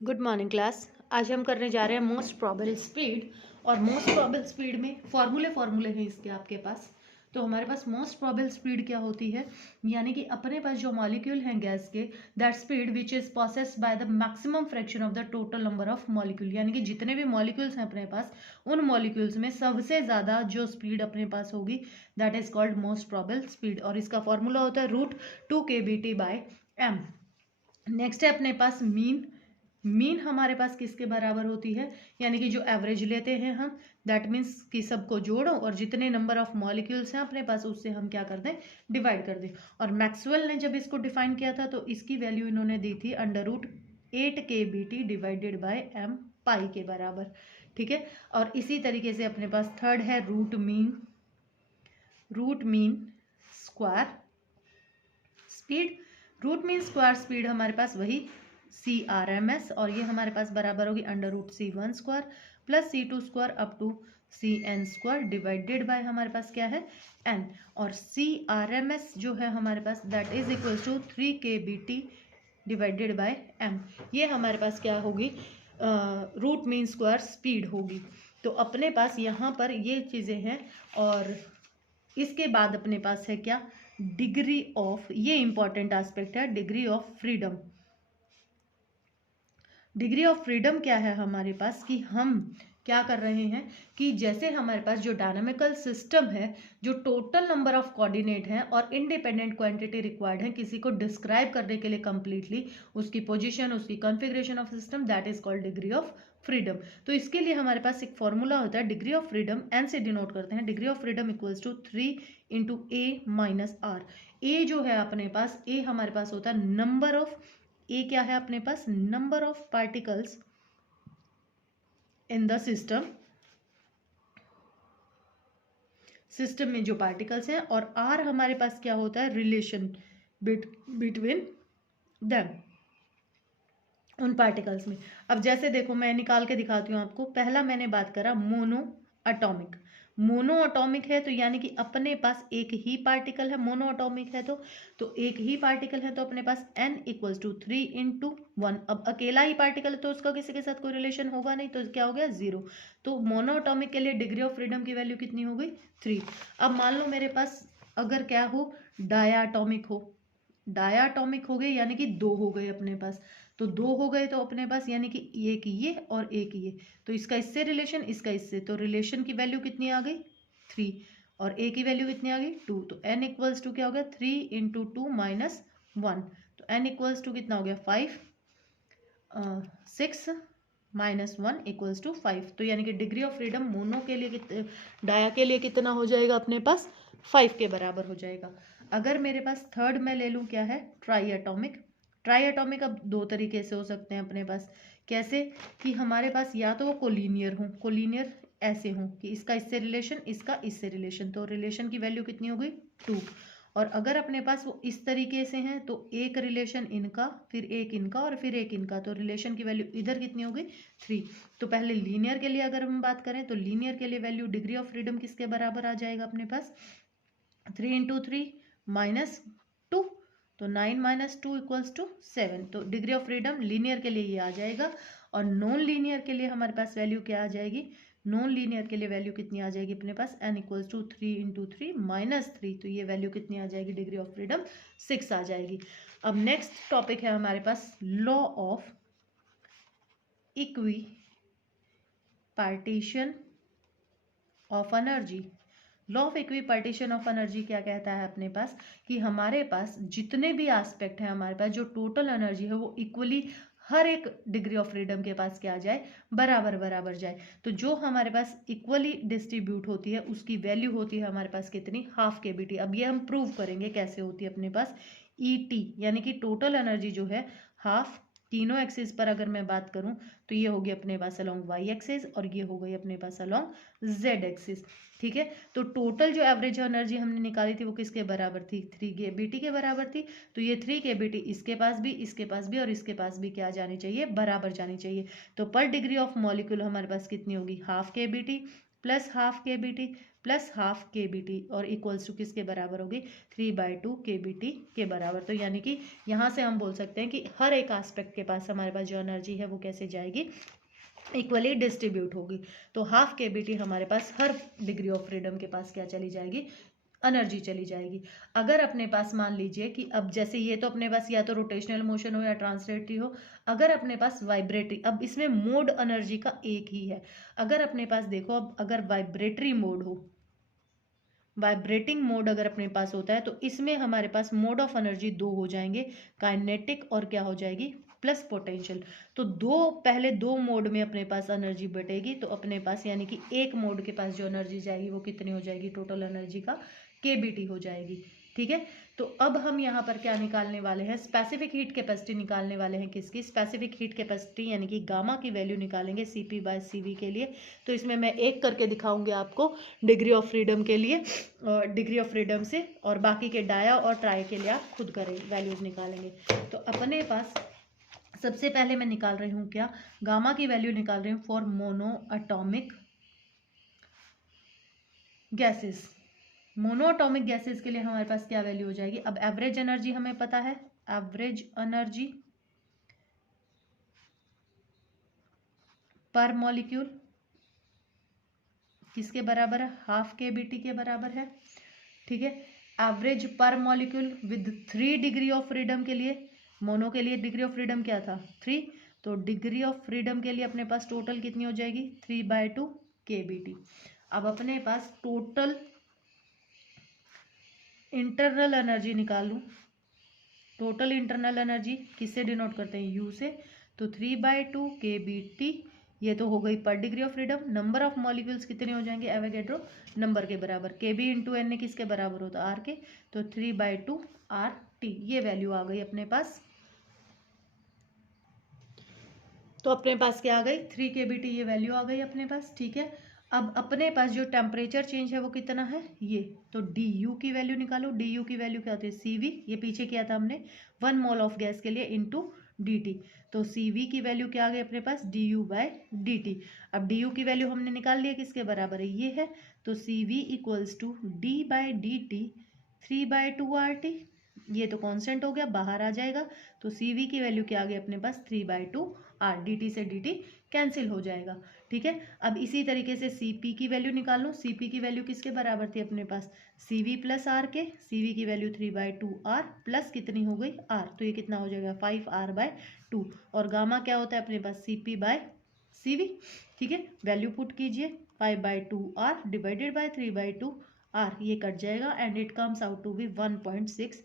Good morning class. आज हम करने जा रहे हैं मोस्ट प्रोबेबल स्पीड। और मोस्ट प्रोबेबल स्पीड में फॉर्मूले हैं इसके आपके पास। तो हमारे पास मोस्ट प्रोबेबल स्पीड क्या होती है, यानी कि अपने पास जो मॉलिक्यूल हैं गैस के, that speed which is possessed by the maximum fraction of the total number of molecule, यानी कि जितने भी मॉलिक्यूल्स हैं अपने पास, उन मॉलिक्यूल्स में सबसे ज्यादा जो स्पीड अपने पास होगी that is called most probable speed. और इसका फॉर्मूला होता है √2 kBT/m। नेक्स्ट है अपने पास मीन हमारे पास किसके बराबर होती है, यानी कि जो एवरेज लेते हैं हम, दैट मीन्स कि सबको जोड़ो और जितने नंबर ऑफ मॉलिक्यूल्स हैं अपने पास उससे हम क्या कर दें, डिवाइड कर दें। और मैक्सवेल ने जब इसको डिफाइन किया था तो इसकी वैल्यू इन्होंने दी थी √8 kBT/m पाई के बराबर। ठीक है। और इसी तरीके से अपने पास थर्ड है root mean square speed. Root mean square speed हमारे पास वही CRMS, और ये हमारे पास बराबर होगी √C1² plus C2² up to CN² divided by हमारे पास क्या है, N। और CRMS जो है हमारे पास that is equal to 3 kBT divided by M। ये हमारे पास क्या होगी, रूट मीन स्क्वायर स्पीड होगी। तो अपने पास यहाँ पर ये चीज़ें हैं। और इसके बाद अपने पास है क्या, डिग्री ऑफ, ये इंपॉर्टेंट एस्पेक्ट है, degree of freedom. Degree of freedom क्या है हमारे पास, कि हम क्या कर रहे हैं कि जैसे हमारे पास जो डायनामिकल सिस्टम है, जो टोटल नंबर ऑफ कोऑर्डिनेट हैं और इंडिपेंडेंट क्वांटिटी रिक्वायर्ड है किसी को डिस्क्राइब करने के लिए कंप्लीटली, उसकी पोजीशन, उसकी configuration of system, that is called degree of freedom. तो इसके लिए हमारे पास एक फॉर्मूला होता है, डिग्री ऑफ फ्रीडम एन से डिनोट करते हैं। Degree of freedom equals to 3 × A-R। A जो है अपने पास, ए हमारे पास होता है नंबर ऑफ, ए क्या है अपने पास, number of particles in the system में जो पार्टिकल्स हैं। और आर हमारे पास क्या होता है, रिलेशन बिटवीन देम, उन पार्टिकल्स में। अब जैसे देखो मैं निकाल के दिखाती हूँ आपको। पहला मैंने बात करा मोनो अटोमिक है, तो यानी कि अपने पास एक ही पार्टिकल है। मोनो अटोमिक है तो एक ही पार्टिकल है, तो अपने पास n इक्वल्स टू 3 × 1। अब अकेला ही पार्टिकल है तो उसका किसी के साथ कोई रिलेशन होगा नहीं, तो क्या हो गया, 0। तो मोनो अटोमिक के लिए डिग्री ऑफ फ्रीडम की वैल्यू कितनी हो गई, 3। अब मान लो मेरे पास अगर क्या हो, डायाटॉमिक हो गए, यानी कि 2 हो गए अपने पास। तो 2 हो गए तो अपने पास यानी कि एक ये और एक ये, तो इसका इससे रिलेशन, इसका इससे, तो रिलेशन की वैल्यू कितनी आ गई, 3। और ए की वैल्यू कितनी आ गई, 2। तो n इक्वल्स टू क्या हो गया, 3 × 2 - 1। तो n इक्वल्स टू कितना हो गया, 5। 6 - 1 इक्वल्स टू 5। तो यानी कि डिग्री ऑफ फ्रीडम मोनो के लिए, डाया के लिए कितना हो जाएगा अपने पास, 5 के बराबर हो जाएगा। अगर मेरे पास थर्ड में ले लूँ, क्या है, ट्राई एटॉमिक। अब 2 तरीके से हो सकते हैं अपने पास। कैसे, कि हमारे पास या तो वो कोलिनियर ऐसे हों कि इसका इससे रिलेशन, इसका इससे रिलेशन, तो रिलेशन की वैल्यू कितनी हो गई, 2। और अगर अपने पास वो इस तरीके से हैं तो एक रिलेशन इनका, फिर एक इनका और फिर एक इनका, तो रिलेशन की वैल्यू इधर कितनी हो गई, 3। तो पहले लीनियर के लिए अगर हम बात करें तो लीनियर के लिए वैल्यू डिग्री ऑफ फ्रीडम किसके बराबर आ जाएगा अपने पास, 3 × 3 - 2। तो 9 - 2 इक्वल्स टू 7। तो डिग्री ऑफ फ्रीडम लीनियर के लिए ये आ जाएगा। और नॉन लीनियर के लिए हमारे पास वैल्यू क्या आ जाएगी, नॉन लीनियर के लिए वैल्यू कितनी आ जाएगी अपने पास, n इक्वल्स टू 3 × 3 - 3। तो ये वैल्यू कितनी आ जाएगी, डिग्री ऑफ फ्रीडम 6 आ जाएगी। अब नेक्स्ट टॉपिक है हमारे पास law of equipartition of energy. Law of equipartition of energy क्या कहता है अपने पास, कि हमारे पास जितने भी एस्पेक्ट हैं हमारे पास, जो टोटल एनर्जी है वो इक्वली हर एक डिग्री ऑफ फ्रीडम के पास क्या जाए, बराबर बराबर जाए। तो जो हमारे पास इक्वली डिस्ट्रीब्यूट होती है उसकी वैल्यू होती है हमारे पास कितनी, ½ kBT। अब ये हम प्रूव करेंगे कैसे होती है अपने पास, ET यानी कि टोटल एनर्जी जो है हाफ, तीनों एक्सिस पर अगर मैं बात करूं तो ये होगी अपने पास अलोंग y एक्सिस और ये हो गई अपने पास अलोंग z एक्सिस। ठीक है। तो टोटल जो एवरेज एनर्जी हमने निकाली थी वो किसके बराबर थी, 3 kBT के बराबर थी। तो ये 3 kBT इसके पास भी, इसके पास भी और इसके पास भी क्या जानी चाहिए, बराबर जानी चाहिए। तो पर डिग्री ऑफ मॉलिक्यूल हमारे पास कितनी होगी, ½ kBT प्लस हाफ के बी टी प्लस हाफ के बी टी और इक्वल्स टू किसके बराबर होगी 3/2 के बी टी के बराबर। तो यानी कि यहाँ से हम बोल सकते हैं कि हर एक एस्पेक्ट के पास हमारे पास जो एनर्जी है वो कैसे जाएगी, इक्वली डिस्ट्रीब्यूट होगी। तो हाफ के बी टी हमारे पास हर डिग्री ऑफ फ्रीडम के पास क्या चली जाएगी, एनर्जी चली जाएगी। अगर अपने पास मान लीजिए कि अब जैसे ये तो अपने पास या तो रोटेशनल मोशन हो या ट्रांसलेटरी हो, अगर अपने पास वाइब्रेटरी, अब इसमें मोड एनर्जी का एक ही है। अगर अपने पास देखो, अब अगर वाइब्रेटरी मोड हो, वाइब्रेटिंग मोड अगर अपने पास होता है तो इसमें हमारे पास मोड ऑफ एनर्जी दो हो जाएंगे, काइनेटिक और क्या हो जाएगी प्लस पोटेंशियल। तो पहले दो मोड में अपने पास एनर्जी बटेगी, तो अपने पास यानी कि एक मोड के पास जो एनर्जी जाएगी वो कितनी हो जाएगी, टोटल एनर्जी का केबीटी हो जाएगी। ठीक है, तो अब हम यहाँ पर क्या निकालने वाले हैं, स्पेसिफिक हीट कैपेसिटी निकालने वाले हैं। किसकी स्पेसिफिक हीट कैपेसिटी, यानी कि गामा की वैल्यू निकालेंगे CP/CV के लिए। तो इसमें मैं एक करके दिखाऊंगी आपको डिग्री ऑफ फ्रीडम के लिए, डिग्री ऑफ फ्रीडम से, और बाकी के डाया और ट्राई के लिए आप खुद करें, वैल्यूज निकालेंगे। तो अपने पास सबसे पहले मैं निकाल रही हूँ क्या, गामा की वैल्यू निकाल रही हूँ for mono atomic gases. Mono atomic gases के लिए हमारे पास क्या वैल्यू हो जाएगी, अब एवरेज एनर्जी हमें पता है, एवरेज एनर्जी पर मॉलिक्यूल किसके बराबर है, हाफ के बी टी के बराबर है। ठीक है, एवरेज पर molecule with 3 degree of freedom के लिए, मोनो के लिए डिग्री ऑफ फ्रीडम क्या था 3, तो डिग्री ऑफ फ्रीडम के लिए अपने पास टोटल कितनी हो जाएगी 3/2 के बी टी। अब अपने पास टोटल इंटरनल एनर्जी निकाल लूँ, टोटल इंटरनल एनर्जी किससे डिनोट करते हैं, यू से, तो 3/2 के बी टी, ये तो हो गई पर degree of freedom. Number of molecules कितने हो जाएंगे, एवोगैड्रो नंबर के बराबर, के बी इंटू एन ने किसके बराबर होता आर के, तो 3/2 आर टी, ये वैल्यू आ गई अपने पास। तो अपने पास क्या आ गई 3 के बी टी, ये वैल्यू आ गई अपने पास। ठीक है, अब अपने पास जो टेम्परेचर चेंज है वो कितना है, ये, तो डी यू की वैल्यू निकालो। डी यू की वैल्यू क्या होती है CV, ये पीछे किया था हमने 1 मोल ऑफ गैस के लिए इंटू dt, तो CV की वैल्यू क्या आ गई अपने पास du/dt। अब du की वैल्यू हमने निकाल लिया, किसके बराबर है, ये है, तो CV equals to d/dt 3/2 RT, ये तो कांस्टेंट हो गया, बाहर आ जाएगा, तो CV की वैल्यू क्या आ गई अपने पास 3/2 R, dt से dt कैंसिल हो जाएगा। ठीक है, अब इसी तरीके से CP की वैल्यू निकाल लो। CP की वैल्यू किसके बराबर थी अपने पास CV प्लस R के, CV की वैल्यू 3/2 R प्लस कितनी हो गई R, तो ये कितना हो जाएगा 5R/2, और गामा क्या होता है अपने पास CP/CV। ठीक है, वैल्यू पुट कीजिए, 5/2 R डिवाइडेड बाय 3/2 R, ये कट जाएगा and it comes out to be 1.67।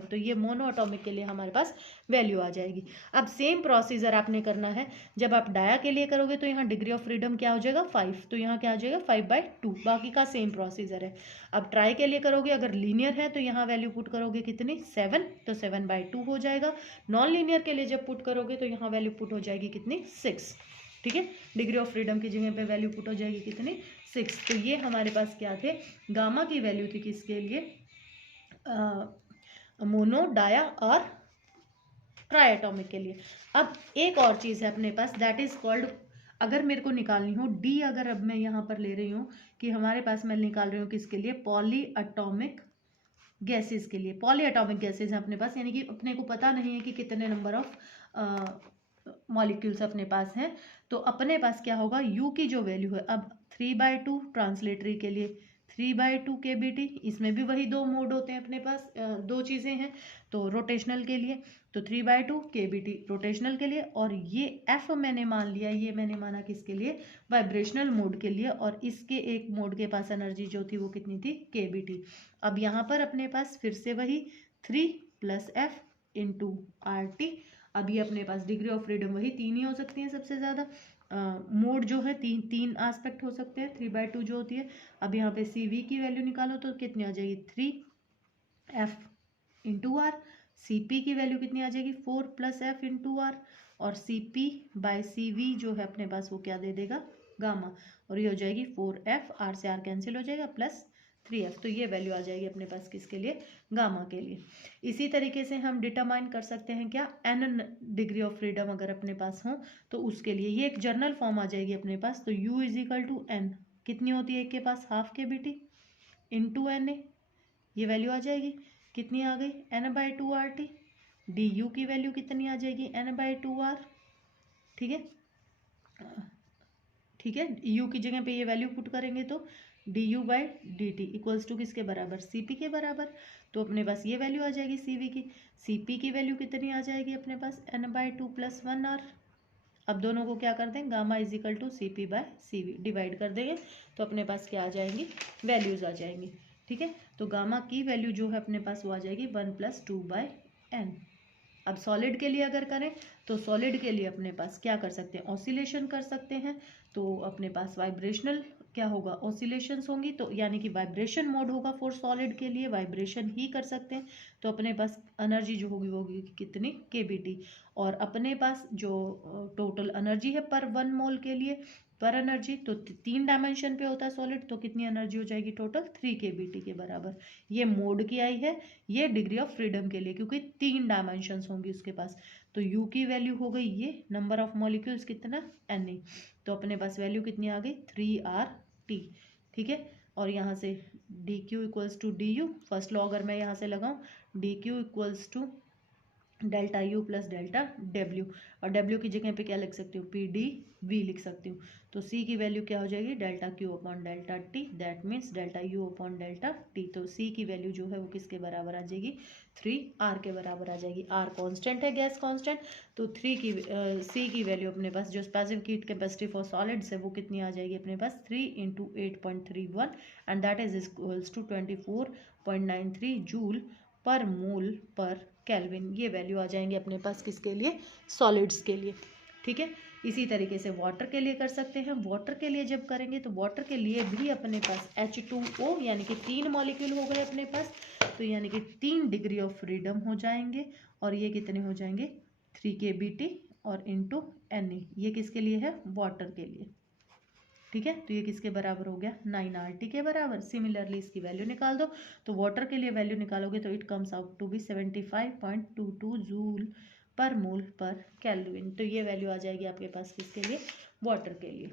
तो ये मोनो एटॉमिक के लिए हमारे पास वैल्यू आ जाएगी। अब सेम प्रोसीजर आपने करना है, जब आप डाया के लिए करोगे तो यहाँ डिग्री ऑफ फ्रीडम क्या हो जाएगा 5, तो यहाँ क्या हो जाएगा 5/2, बाकी का सेम प्रोसीजर है। अब ट्राई के लिए करोगे, अगर लीनियर है तो यहाँ वैल्यू पुट करोगे कितनी 7, तो 7/2 हो जाएगा। नॉन लीनियर के लिए जब पुट करोगे तो यहाँ वैल्यू पुट हो जाएगी कितनी 6। ठीक है, डिग्री ऑफ फ्रीडम की जगह पे वैल्यू पुट हो जाएगी कितनी 6। तो ये हमारे पास क्या थे, गामा की वैल्यू थी किसके लिए, मोनो, डाया और ट्राई एटॉमिक के लिए। अब एक और चीज़ है अपने पास, दैट इज कॉल्ड, अगर मेरे को निकालनी हो डी, अगर अब मैं यहाँ पर ले रही हूँ कि हमारे पास मैं निकाल रही हूँ किसके लिए, पॉली एटॉमिक गैसेस के लिए। पॉली एटॉमिक गैसेस हैं अपने पास, यानी कि अपने को पता नहीं है कि कितने नंबर ऑफ मॉलिक्यूल्स अपने पास हैं, तो अपने पास क्या होगा, यू की जो वैल्यू है, अब 3/2 ट्रांसलेटरी के लिए 3/2 के बी टी, इसमें भी वही दो मोड होते हैं अपने पास, दो चीज़ें हैं, तो रोटेशनल के लिए तो 3/2 के बी टी रोटेशनल के लिए, और ये एफ मैंने मान लिया, ये मैंने माना किसके लिए, वाइब्रेशनल मोड के लिए, और इसके एक मोड के पास एनर्जी जो थी वो कितनी थी के बी टी। अब यहाँ पर अपने पास फिर से वही 3 + F × RT। अब ये अपने पास डिग्री ऑफ फ्रीडम वही 3 ही हो सकती हैं सबसे ज़्यादा, मोड जो है तीन एस्पेक्ट हो सकते हैं, 3/2 जो होती है। अब यहाँ पे CV की वैल्यू निकालो तो कितनी आ जाएगी 3F × R, CP की वैल्यू कितनी आ जाएगी 4 + F × R, और CP/CV जो है अपने पास वो क्या दे देगा गामा, और ये हो जाएगी 4F, R से R कैंसिल हो जाएगा, प्लस 3F, तो ये वैल्यू आ जाएगी अपने पास किसके लिए, गामा के लिए। इसी तरीके से हम डिटरमाइन कर सकते हैं क्या, n डिग्री ऑफ फ्रीडम अगर अपने पास हो तो उसके लिए ये एक जर्नल फॉर्म आ जाएगी अपने पास, तो U = n कितनी होती है एक के पास, हाफ KBT इंटू NA, ये वैल्यू आ जाएगी, कितनी आ गई, N/2RT। DU की वैल्यू कितनी आ जाएगी, N/2R। ठीक है, ठीक है, U की जगह पे ये वैल्यू पुट करेंगे तो DU/dt इक्वल्स टू किसके बराबर, CP के बराबर। तो अपने पास ये वैल्यू आ जाएगी CV की। CP की वैल्यू कितनी आ जाएगी अपने पास, N/2 + 1R। अब दोनों को क्या कर दें, gamma is equal to CP/CV divide कर देंगे तो अपने पास क्या आ जाएंगी, वैल्यूज आ जाएंगी। ठीक है, तो गामा की वैल्यू जो है अपने पास वो आ जाएगी 1 + 2/n। अब सॉलिड के लिए अगर करें तो सॉलिड के लिए अपने पास क्या कर सकते हैं, ऑसिलेशन कर सकते हैं। तो अपने पास वाइब्रेशनल क्या होगा, ऑसिलेशंस होंगी, तो यानी कि वाइब्रेशन मोड होगा फॉर सॉलिड के लिए, वाइब्रेशन ही कर सकते हैं। तो अपने पास एनर्जी जो होगी वो होगी कितनी, KBT। और अपने पास जो टोटल एनर्जी है पर 1 मोल के लिए, पर एनर्जी तो 3 डायमेंशन पे होता है सॉलिड, तो कितनी एनर्जी हो जाएगी टोटल, 3 KBT के बराबर। ये मोड की आई है, ये डिग्री ऑफ फ्रीडम के लिए, क्योंकि 3 डायमेंशंस होंगी उसके पास। तो U की वैल्यू हो गई ये, नंबर ऑफ मॉलिक्यूल्स कितना, Na। तो अपने पास वैल्यू कितनी आ गई, 3RT। ठीक है, और यहाँ से DQ equals to DU, first law अगर मैं यहाँ से लगाऊं, DQ equals to delta U + delta W, और W की जगह पे क्या लिख सकती हूँ, PdV लिख सकती हूँ। तो C की वैल्यू क्या हो जाएगी, ΔQ/ΔT, दैट मीन्स ΔU/ΔT। तो C की वैल्यू जो है वो किसके बराबर आ जाएगी, 3R के बराबर आ जाएगी। R कांस्टेंट है, गैस कांस्टेंट, तो C की वैल्यू अपने पास जो specific heat capacity for solids है वो कितनी आ जाएगी अपने पास, 3 × 8.31 and that is equals to 24.93 joule per mole पर केल्विन। ये वैल्यू आ जाएंगे अपने पास किसके लिए, सॉलिड्स के लिए। ठीक है, इसी तरीके से वाटर के लिए कर सकते हैं। वाटर के लिए जब करेंगे तो वाटर के लिए भी अपने पास H2O यानी कि 3 मॉलिक्यूल हो गए अपने पास, तो यानी कि 3 डिग्री ऑफ फ्रीडम हो जाएंगे, और ये कितने हो जाएंगे, 3 KBT और इंटू Na। ये किसके लिए है, वाटर के लिए। ठीक है, तो ये किसके बराबर हो गया, 9RT के बराबर। सिमिलरली इसकी वैल्यू निकाल दो, तो वाटर के लिए वैल्यू निकालोगे तो it comes out to be 75.22 joule per mole पर केल्विन। तो ये वैल्यू आ जाएगी आपके पास किसके लिए, वाटर के लिए।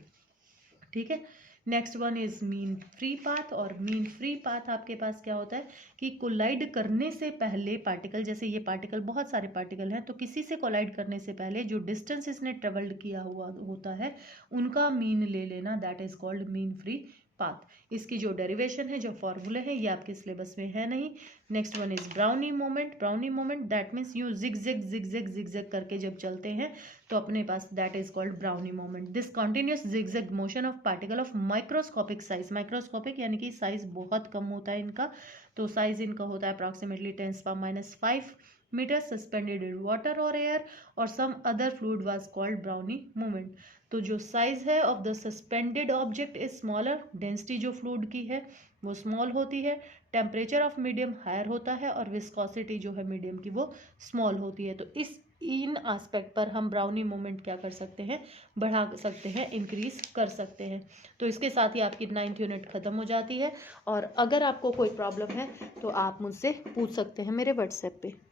ठीक है, next one is mean free path. और मीन फ्री पाथ आपके पास क्या होता है कि कोलाइड करने से पहले पार्टिकल, जैसे ये पार्टिकल, बहुत सारे पार्टिकल हैं, तो किसी से कोलाइड करने से पहले जो डिस्टेंस इसने ट्रेवल्ड किया हुआ होता है उनका मीन ले लेना, that is called mean free path. इसकी जो डेरिवेशन है, जो फॉर्मूले हैं, ये आपके सिलेबस में है नहीं। Next one is Brownian movement. Brownian movement that means you zigzag zigzag zigzag करके जब चलते हैं तो अपने पास that is called brownie movement. This continuous zigzag motion of particle of microscopic size, microscopic यानी कि साइज बहुत कम होता है इनका, तो साइज इनका होता है approximately 10⁻⁵ metre, suspended in water और एयर और some other fluid was called brownie moment. तो जो साइज है of the suspended object is smaller, density जो फ्लूइड की है वो स्मॉल होती है, टेम्परेचर ऑफ मीडियम हायर होता है और विस्कोसिटी जो है मीडियम की वो स्मॉल होती है। तो इन एस्पेक्ट पर हम ब्राउनी मोमेंट क्या कर सकते हैं, बढ़ा सकते हैं, इंक्रीज कर सकते हैं। तो इसके साथ ही आपकी 9th यूनिट खत्म हो जाती है, और अगर आपको कोई प्रॉब्लम है तो आप मुझसे पूछ सकते हैं मेरे व्हाट्सएप पे।